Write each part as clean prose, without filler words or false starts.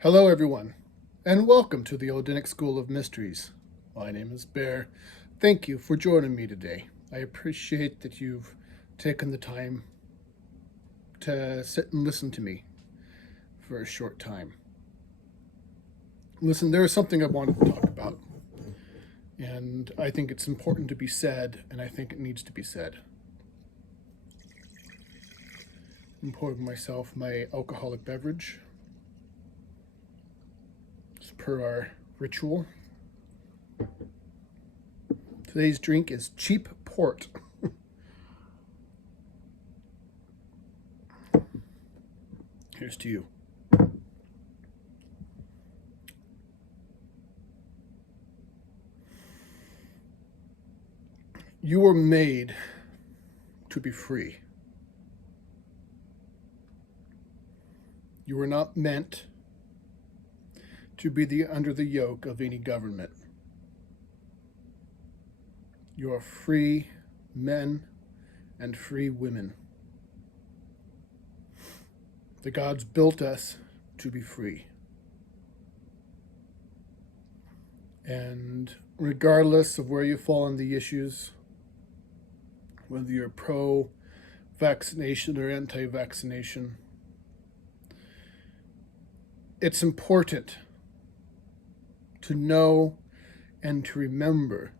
Hello, everyone, and welcome to the Odinic School of Mysteries. My name is Bear. Thank you for joining me today. I appreciate that you've taken the time to sit and listen to me for a short time. Listen, there is something I wanted to talk about, and I think it's important to be said, and I think it needs to be said. I'm pouring myself my alcoholic beverage as per our ritual. Today's drink is cheap port. Here's to you. You were made to be free. You were not meant to be under the yoke of any government. You are free men and free women. The gods built us to be free. And regardless of where you fall on the issues, whether you're pro-vaccination or anti-vaccination, it's important to know and to remember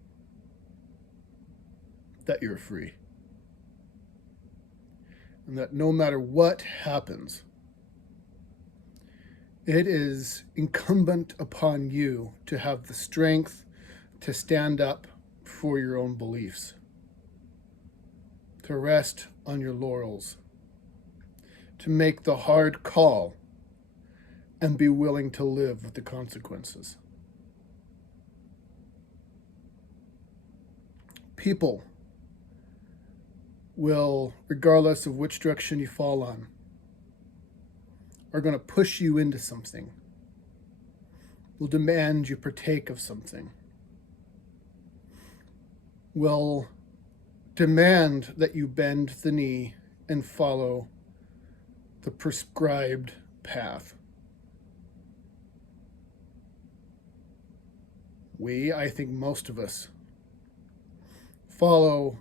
that you're free. And that no matter what happens, it is incumbent upon you to have the strength to stand up for your own beliefs, to rest on your laurels, to make the hard call and be willing to live with the consequences. People will, regardless of which direction you fall on, are going to push you into something, will demand you partake of something, will demand that you bend the knee and follow the prescribed path. I think most of us, follow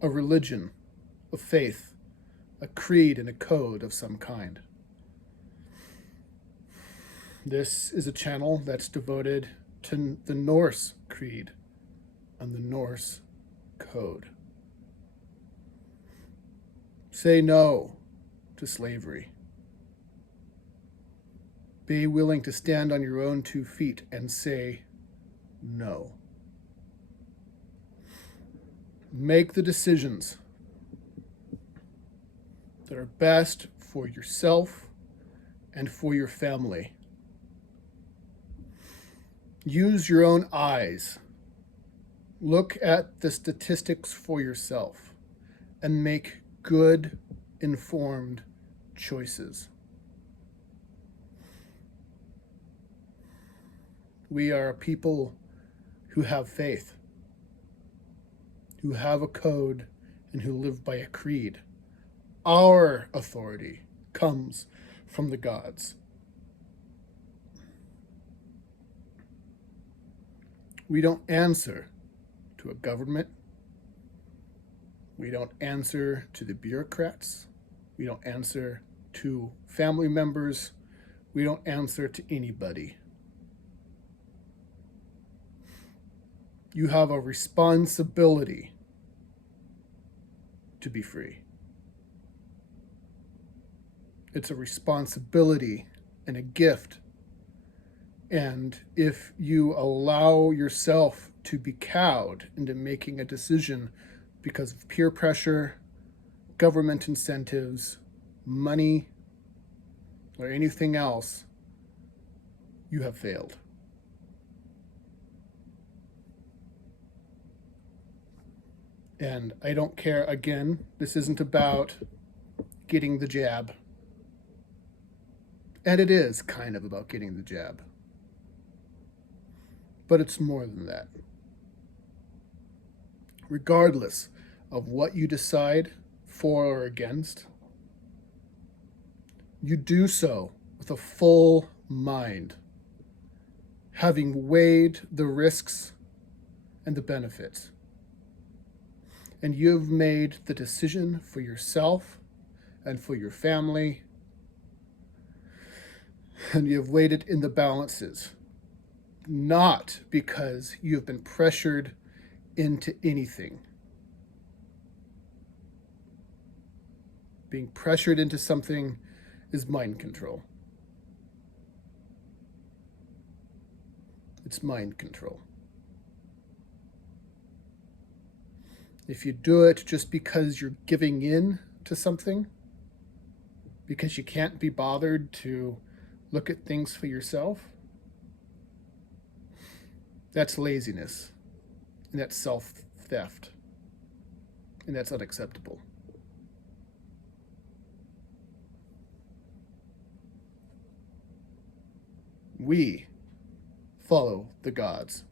a religion, a faith, a creed, and a code of some kind. This is a channel that's devoted to the Norse creed and the Norse code. Say no to slavery. Be willing to stand on your own 2 feet and say no. Make the decisions that are best for yourself and for your family. Use your own eyes. Look at the statistics for yourself and make good, informed choices. We are a people who have faith, who have a code, and who live by a creed. Our authority comes from the gods. We don't answer to a government. We don't answer to the bureaucrats. We don't answer to family members. We don't answer to anybody. You have a responsibility to be free. It's a responsibility and a gift. And if you allow yourself to be cowed into making a decision because of peer pressure, government incentives, money, or anything else, you have failed. And I don't care, again, this isn't about getting the jab. And it is kind of about getting the jab. But it's more than that. Regardless of what you decide for or against, you do so with a full mind, having weighed the risks and the benefits. And you've made the decision for yourself and for your family, and you've weighed it in the balances, not because you've been pressured into anything. Being pressured into something is mind control. It's mind control. If you do it just because you're giving in to something, because you can't be bothered to look at things for yourself, that's laziness, and that's self-theft, and that's unacceptable. We follow the gods.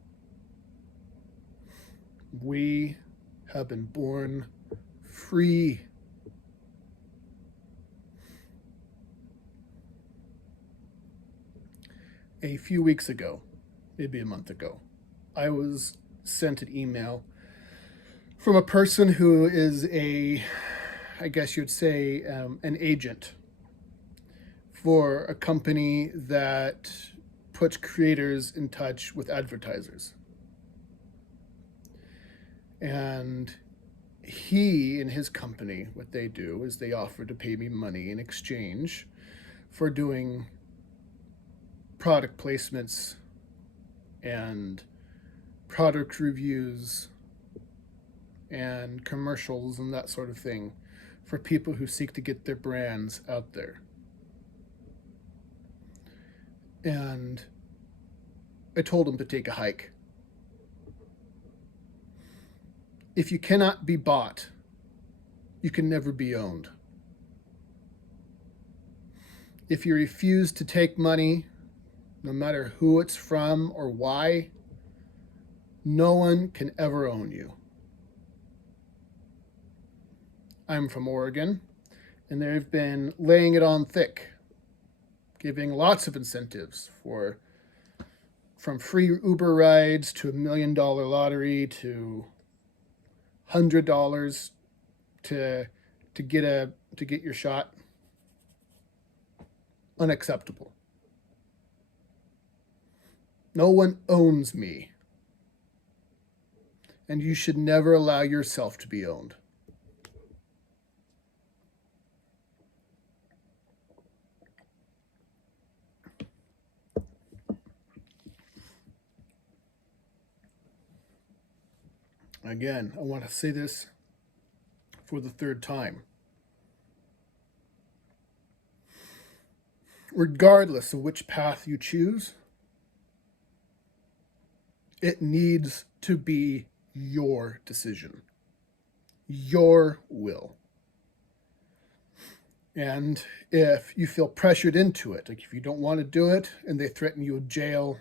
We have been born free. A few weeks ago, maybe a month ago, I was sent an email from a person who is I guess you'd say, an agent for a company that puts creators in touch with advertisers. And he and his company, what they do is they offer to pay me money in exchange for doing product placements and product reviews and commercials and that sort of thing for people who seek to get their brands out there. And I told him to take a hike. If you cannot be bought, you can never be owned. If you refuse to take money, no matter who it's from or why, no one can ever own you. I'm from Oregon, and they've been laying it on thick, giving lots of incentives from free Uber rides to $1 million lottery to $100 to get your shot. Unacceptable. No one owns me, and you should never allow yourself to be owned. Again, I want to say this for the third time. Regardless of which path you choose, it needs to be your decision, your will. And if you feel pressured into it, like if you don't want to do it and they threaten you with jail,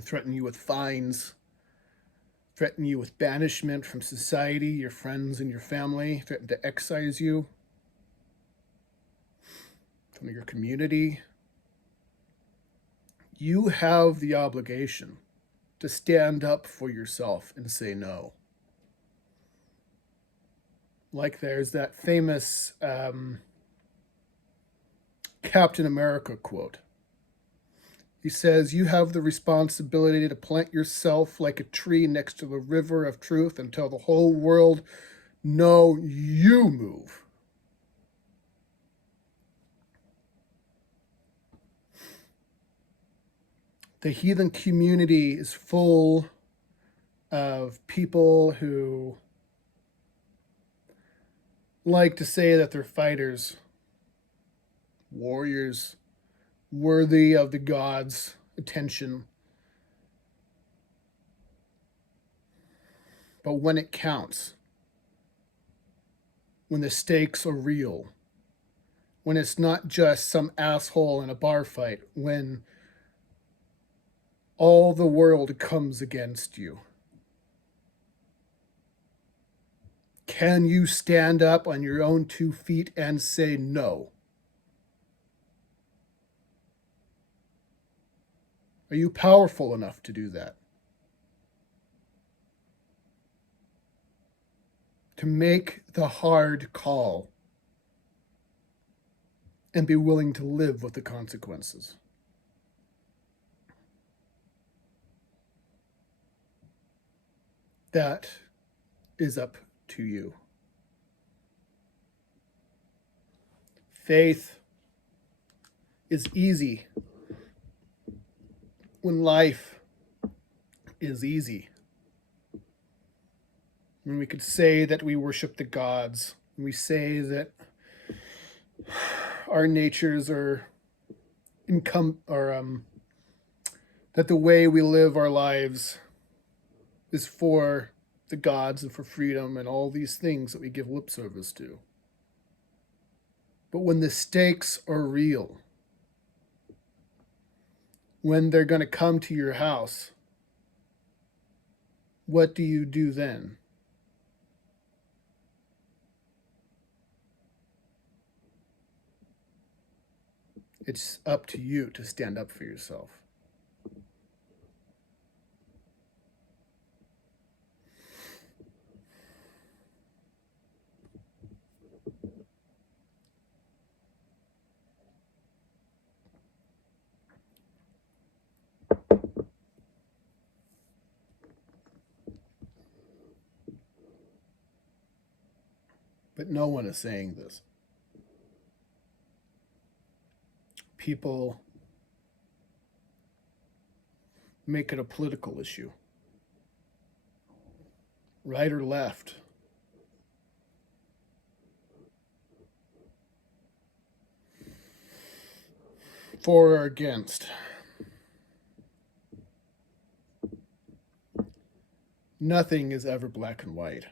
threaten you with fines, threaten you with banishment from society, your friends and your family, threaten to excise you from your community, you have the obligation to stand up for yourself and say no. Like there's that famous Captain America quote. He says, "You have the responsibility to plant yourself like a tree next to the river of truth and tell the whole world, no, you move." The heathen community is full of people who like to say that they're fighters, warriors, worthy of the gods' attention. But when it counts, when the stakes are real, when it's not just some asshole in a bar fight, when all the world comes against you, can you stand up on your own 2 feet and say no? Are you powerful enough to do that? To make the hard call and be willing to live with the consequences. That is up to you. Faith is easy when life is easy. When we could say that we worship the gods, when we say that our natures are that the way we live our lives is for the gods and for freedom and all these things that we give lip service to. But when the stakes are real, when they're going to come to your house, what do you do then? It's up to you to stand up for yourself. But no one is saying this. People make it a political issue, right or left. For or against. Nothing is ever black and white.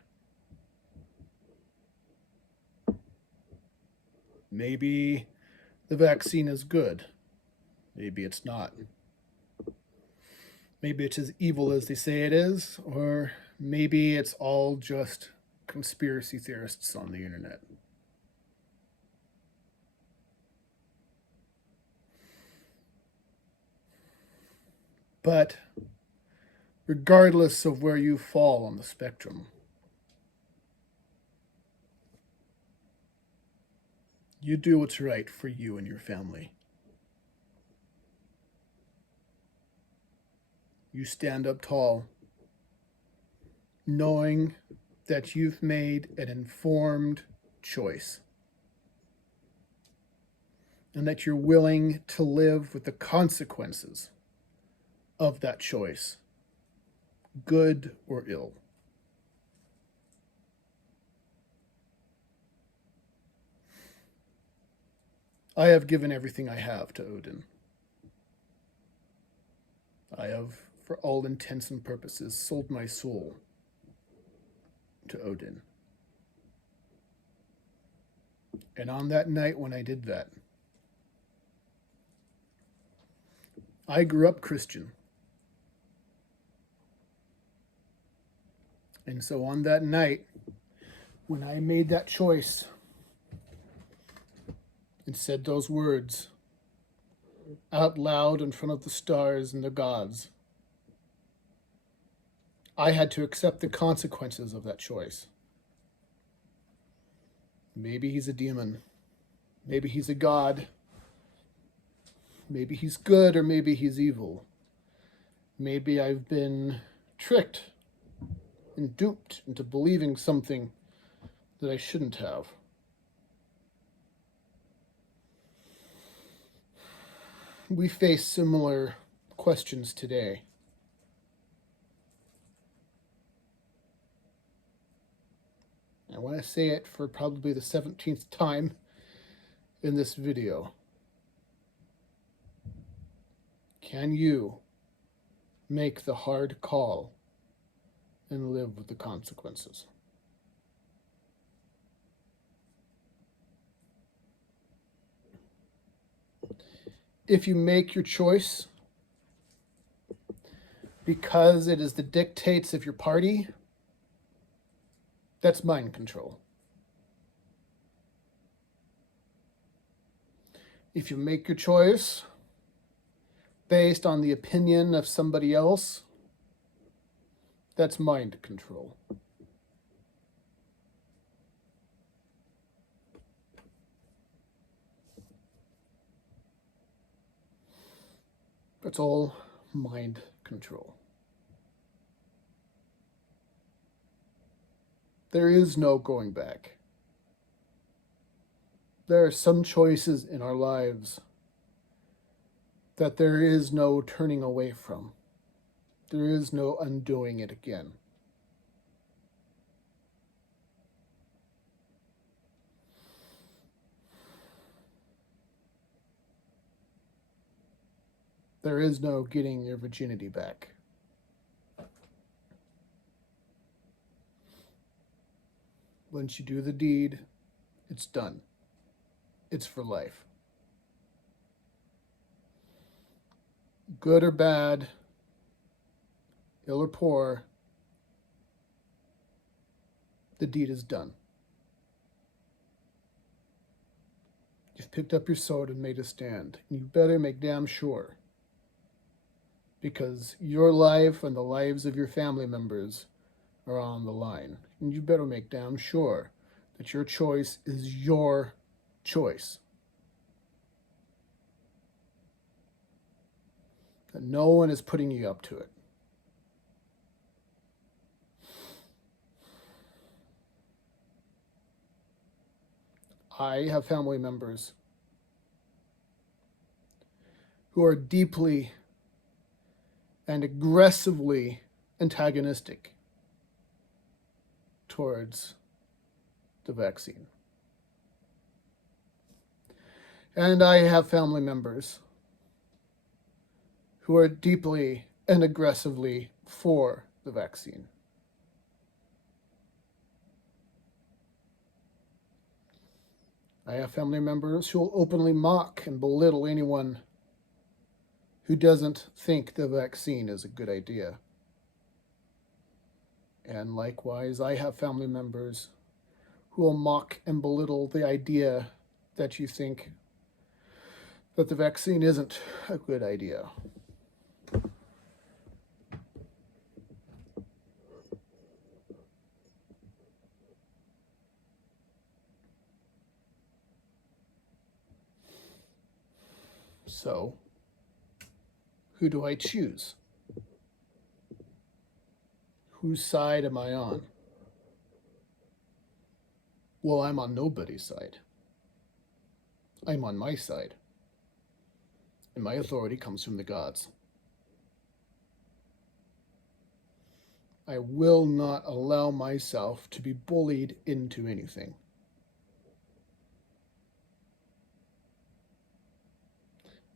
Maybe the vaccine is good. Maybe it's not. Maybe it's as evil as they say it is, or maybe it's all just conspiracy theorists on the internet. But regardless of where you fall on the spectrum, you do what's right for you and your family. You stand up tall, knowing that you've made an informed choice and that you're willing to live with the consequences of that choice, good or ill. I have given everything I have to Odin. I have, for all intents and purposes, sold my soul to Odin. And on that night when I did that, I grew up Christian. And so on that night, when I made that choice and said those words out loud in front of the stars and the gods, I had to accept the consequences of that choice. Maybe he's a demon. Maybe he's a god. Maybe he's good or maybe he's evil. Maybe I've been tricked and duped into believing something that I shouldn't have. We face similar questions today. I want to say it for probably the 17th time in this video. Can you make the hard call and live with the consequences? If you make your choice because it is the dictates of your party, that's mind control. If you make your choice based on the opinion of somebody else, that's mind control. That's all mind control. There is no going back. There are some choices in our lives that there is no turning away from. There is no undoing it again. There is no getting your virginity back. Once you do the deed, it's done. It's for life. Good or bad, ill or poor, the deed is done. You've picked up your sword and made a stand, and you better make damn sure. Because your life and the lives of your family members are on the line. And you better make damn sure that your choice is your choice. That no one is putting you up to it. I have family members who are deeply and aggressively antagonistic towards the vaccine. And I have family members who are deeply and aggressively for the vaccine. I have family members who will openly mock and belittle anyone who doesn't think the vaccine is a good idea. And likewise, I have family members who will mock and belittle the idea that you think that the vaccine isn't a good idea. So, who do I choose? Whose side am I on? Well, I'm on nobody's side. I'm on my side. And my authority comes from the gods. I will not allow myself to be bullied into anything.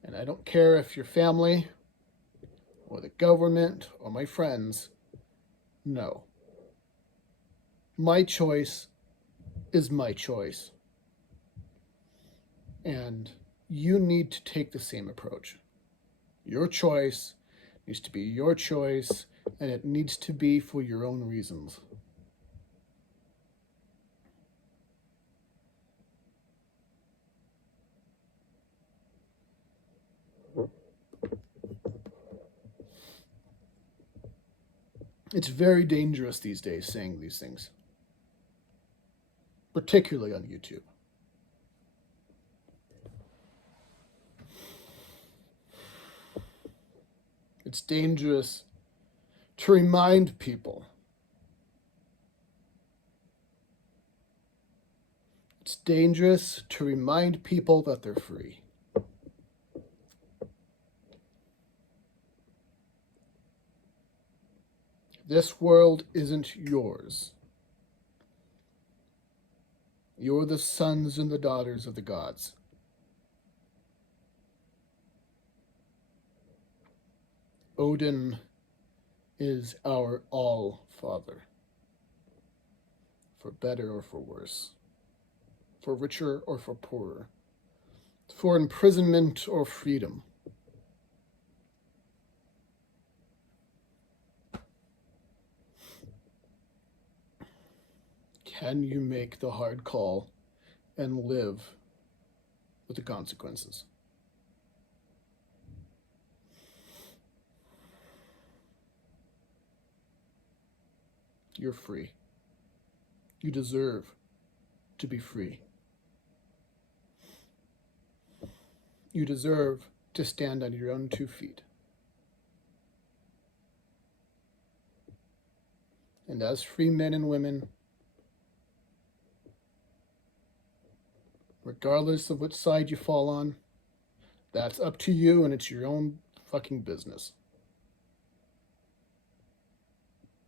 And I don't care if your family or the government or my friends know. My choice is my choice. And you need to take the same approach. Your choice needs to be your choice, and it needs to be for your own reasons. It's very dangerous these days saying these things, particularly on YouTube. It's dangerous to remind people. It's dangerous to remind people that they're free. This world isn't yours. You're the sons and the daughters of the gods. Odin is our all-father, for better or for worse, for richer or for poorer, for imprisonment or freedom. Can you make the hard call and live with the consequences? you're free. You deserve to be free. You deserve to stand on your own 2 feet. And as free men and women, regardless of which side you fall on, that's up to you and it's your own fucking business.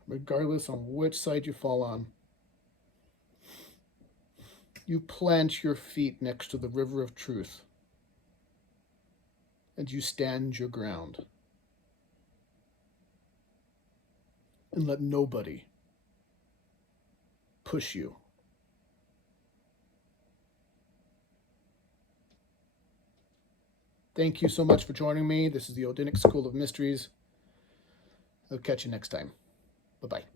Regardless on which side you fall on, you plant your feet next to the river of truth and you stand your ground. And let nobody push you. Thank you so much for joining me. This is the Odinic School of Mysteries. I'll catch you next time. Bye-bye.